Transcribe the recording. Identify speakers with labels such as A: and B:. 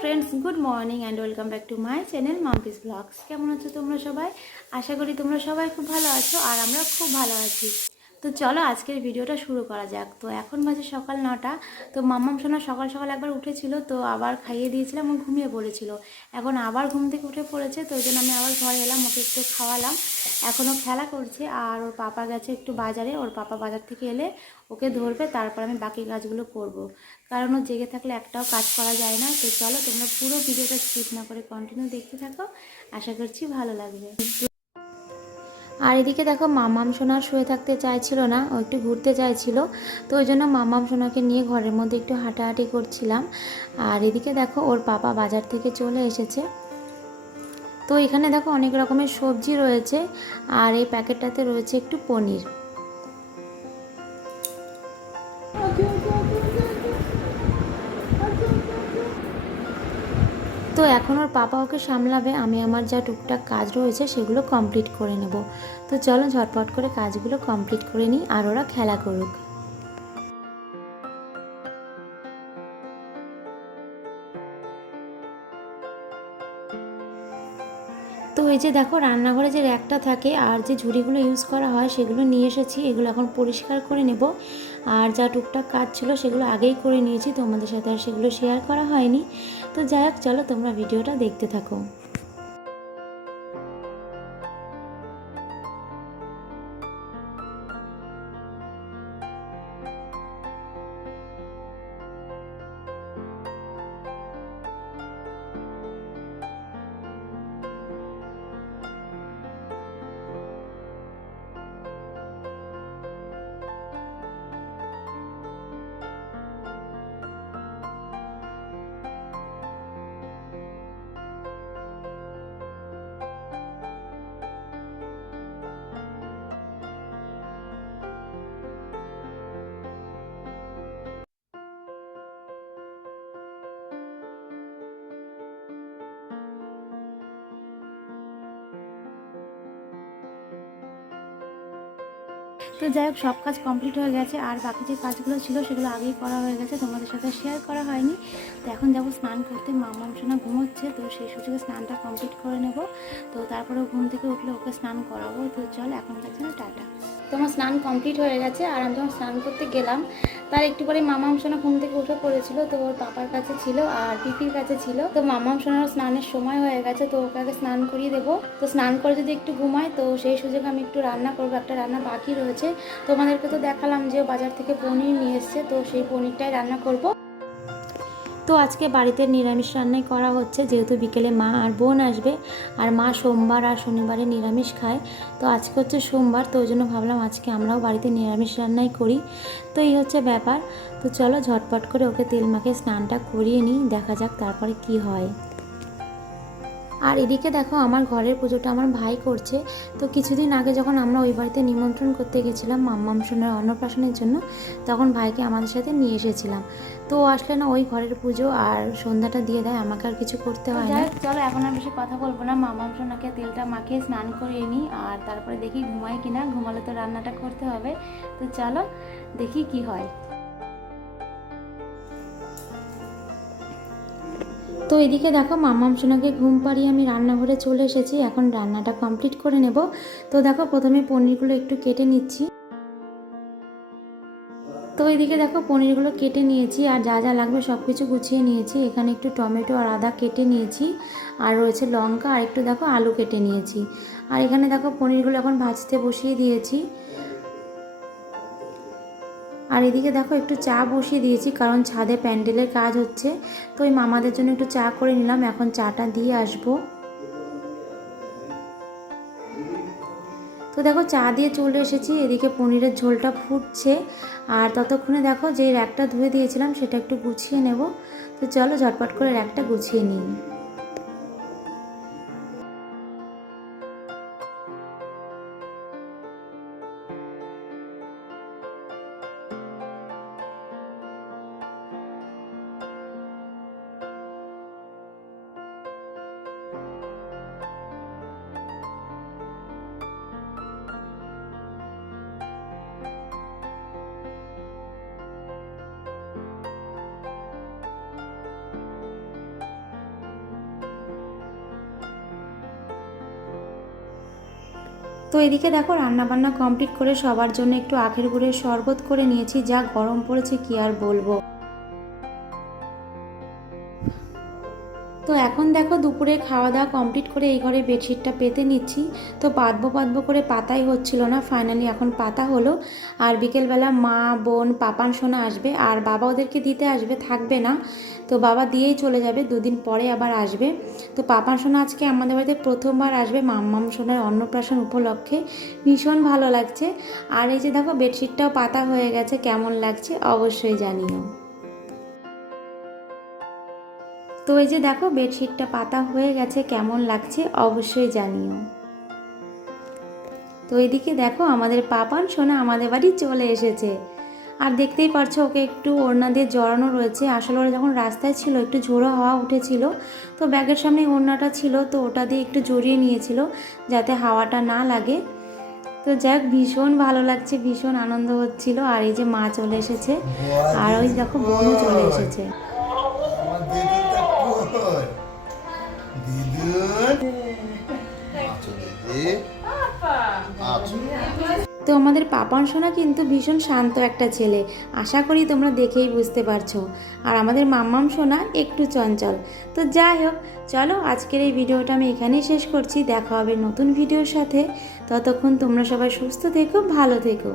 A: Friends good morning and welcome back to my channel Mampi's blogs কেমন আছো তোমরা সবাই? আশা করি তোমরা সবাই খুব ভালো আছো আর আমরা খুব ভালো আছি। তো চলো আজকের ভিডিওটা শুরু করা যাক। তো এখন বাজে সকাল নটা। তো মাম্মাম সোনা সকাল সকাল একবার উঠেছিল, তো আবার খাইয়ে দিয়েছিলাম ও ঘুমিয়ে পড়েছিল। এখন আবার ঘুম থেকে উঠে পড়েছে, তো ওই জন্য আমি আবার ঘরে এলাম, ওকে একটু খাওয়ালাম। এখনও খেলা করছে, আর ওর পাপা গেছে একটু বাজারে, ওর পাপা বাজার থেকে এলে ওকে ধরবে, তারপর আমি বাকি কাজগুলো করব। কারণ ও জেগে থাকলে একটাও কাজ করা যায় না। তো চলো তোমরা পুরো ভিডিওটা স্কিপ না করে কন্টিনিউ দেখতে থাকো। আশা করছি ভালো লাগবে। আর এদিকে দেখো মামাম সোনার শুয়ে থাকতে চাইছিল না, ও একটু ঘুরতে চাইছিল, তো ওই জন্য মামাম সোনাকে নিয়ে ঘরের মধ্যে একটু হাঁটাহাঁটি করছিলাম। আর এদিকে দেখো ওর পাপা বাজার থেকে চলে এসেছে। তো এখানে দেখো অনেক রকমের সবজি রয়েছে, আর এই প্যাকেটটাতে রয়েছে একটু পনির। তো এখন ওর পাপা ওকে সামলাবে, আমি আমার যা টুকটাক কাজ রয়েছে সেগুলো কমপ্লিট করে নেব। তো চলো ঝটপট করে কাজগুলো কমপ্লিট করে নিই আর ওরা খেলা করুক। তো এই যে দেখো রান্নাঘরে যে র্যাকটা থাকে আর যে ঝুড়িগুলো ইউজ করা হয় সেগুলো নিয়ে এসেছি, এগুলো এখন পরিষ্কার করে নেব। আর যা টুকটাক কাজ ছিল সেগুলো আগেই করে নিয়েছি, তোমাদের সাথে আর সেগুলো শেয়ার করা হয়নি। তো যাই হোক, চলো তোমরা ভিডিওটা দেখতে থাকো। তো যাই হোক, সব কাজ কমপ্লিট হয়ে গেছে। আর বাকি যে কাজগুলো ছিল, সেগুলো আগেই করা হয়ে গেছে। তোমাদের সাথে শেয়ার করা হয়নি। তো এখন যাব স্নান করতে। মা সোনা ঘুমোচ্ছে, তো সেই সুযোগে স্নানটা কমপ্লিট করে নেব। তো তারপরে ঘুম থেকে উঠলে ওকে স্নান করাবো। তো চল, এখন যাচ্ছে না, টাটা। তোমার স্নান কমপ্লিট হয়ে গেছে আর আমি যখন স্নান করতে গেলাম। তার একটু পরে মামাম সোনা ঘুম থেকে উঠে পড়েছিল, তো ওর পাপার কাছে ছিল আর পিপির কাছে ছিল। তো মামাম সোনার স্নানের সময় হয়ে গেছে, তো ওকে আগে স্নান করিয়ে দেবো। তো স্নান করে যদি একটু ঘুমায়, তো সেই সুযোগে আমি একটু রান্না করব, একটা রান্না বাকি রয়েছে। তোমাদেরকে তো দেখালাম যে বাজার থেকে পনির নিয়ে এসছে, তো সেই পনিরটাই রান্না করব। তো আজকে বাড়িতে নিরামিষ রান্নাই করা হচ্ছে, যেহেতু বিকেলে মা আর বোন আসবে, আর মা সোমবার আর শনিবারে নিরামিষ খায়। তো আজকে হচ্ছে সোমবার, তো ওই জন্য ভাবলাম আজকে আমরাও বাড়িতে নিরামিষ রান্নাই করি। তো এই হচ্ছে ব্যাপার। তো চলো ঝটপট করে ওকে তেল মাখে স্নানটা করিয়ে নিই, দেখা যাক তারপরে কি হয়। আর এদিকে দেখো আমার ঘরের পুজোটা আমার ভাই করছে। তো কিছুদিন আগে যখন আমরা ওই বাড়িতে নিমন্ত্রণ করতে গেছিলাম মাম্মাম সোনার অন্নপ্রাশনের জন্য তখন ভাইকে আমাদের সাথে নিয়ে এসেছিলাম। তো ও আসলে না ওই ঘরের পুজো আর সন্ধ্যাটা দিয়ে দেয় আমাকে আর কিছু করতে হয় না। চলো এখন আর বেশি কথা বলব না। মাম্মাম সোনাকে তেলটা মাখিয়ে স্নান করিয়ে নিই আর তারপরে দেখি ঘুমাই কিনা। ঘুমালে তো রান্নাটা করতে হবে। তো চলো দেখি কি হয়। তো এদিকে দেখো মামাম সোনাকে ঘুম পাড়িয়ে আমি রান্নাঘরে চলে এসেছি। এখন রান্নাটা কমপ্লিট করে নেব। তো দেখো প্রথমে পনিরগুলো একটু কেটে নিচ্ছি। তো এদিকে দেখো পনিরগুলো কেটে নিয়েছি আর যা যা লাগবে সব কিছু গুছিয়ে নিয়েছি। এখানে একটু টমেটো আর আদা কেটে নিয়েছি আর রয়েছে লঙ্কা আর একটু দেখো আলু কেটে নিয়েছি। আর এখানে দেখো পনিরগুলো এখন ভাজতে বসিয়ে দিয়েছি। আর এদিকে দেখো একটু চা বসিয়ে দিয়েছি, কারণ ছাদে প্যান্ডেলের কাজ হচ্ছে। তো ওই মামাদের জন্য একটু চা করে নিলাম, এখন চাটা দিয়ে আসব। তো দেখো চা দিয়ে চলে এসেছি, এদিকে পনিরের ঝোলটা ফুটছে। আর ততক্ষণে দেখো যে র্যাকটা ধুয়ে দিয়েছিলাম, সেটা একটু গুছিয়ে নেব। তো চলো ঝটপট করে র্যাকটা গুছিয়ে নিই। তো এদিকে দেখো, রান্নাবান্না কমপ্লিট করে সবার জন্য একটু আখের গুড়ের শরবত করে নিয়েছি, যা গরম পড়েছে কি আর বলব। তো এখন দেখো দুপুরে খাওয়া দাওয়া কমপ্লিট করে এই ঘরে বেডশিটটা পেতে নিচ্ছি। তো পাতবো পাতবো করে পাতাই হচ্ছিল না ফাইনালি এখন পাতা হলো। আর বিকেলবেলা মা, বোন, পাপান, সোনা আসবে। আর বাবা ওদেরকে দিতে আসবে, থাকবে না। তো বাবা দিয়েই চলে যাবে, দুদিন পরে আবার আসবে। তো পাপান, সোনা আজকে আমাদের বাড়িতে প্রথমবার আসবে মাম্মাম সোনার অন্নপ্রাশন উপলক্ষে। ভীষণ ভালো লাগছে। আর এই যে দেখো বেডশিটটাও পাতা হয়ে গেছে, কেমন লাগছে অবশ্যই জানিও। তো এই যে দেখো বেডশিটটা পাতা হয়ে গেছে, কেমন লাগছে অবশ্যই জানিও। তো এইদিকে দেখো, আমাদের পাপান সোনা আমাদের বাড়ি চলে এসেছে। আর দেখতেই পারছ, ওকে একটু ওড়না দিয়ে জড়ানো রয়েছে। আসলে ওরা যখন রাস্তায় ছিল, একটু ঝোড়ো হাওয়া উঠেছিল, তো ব্যাগের সামনে ওড়নাটা ছিল, তো ওটা দিয়ে একটু জড়িয়ে নিয়েছিল, যাতে হাওয়াটা না লাগে। তো যাক, ভীষণ ভালো লাগছে, ভীষণ আনন্দ হচ্ছিল। আর এই যে মা চলে এসেছে, আর ওই দেখো বোনও চলে এসেছে। আমাদের পাপান সোনা কিন্তু ভীষণ শান্ত একটা ছেলে। আশা করি তোমরা দেখেই বুঝতে পারছ। আর আমাদের মাম্মাম সোনা একটু চঞ্চল। তো যাই হোক, চলো আজকের এই ভিডিওটা আমি এখানেই শেষ করছি। দেখা হবে নতুন ভিডিওর সাথে। ততক্ষণ তোমরা সবাই সুস্থ থেকো, ভালো থেকো।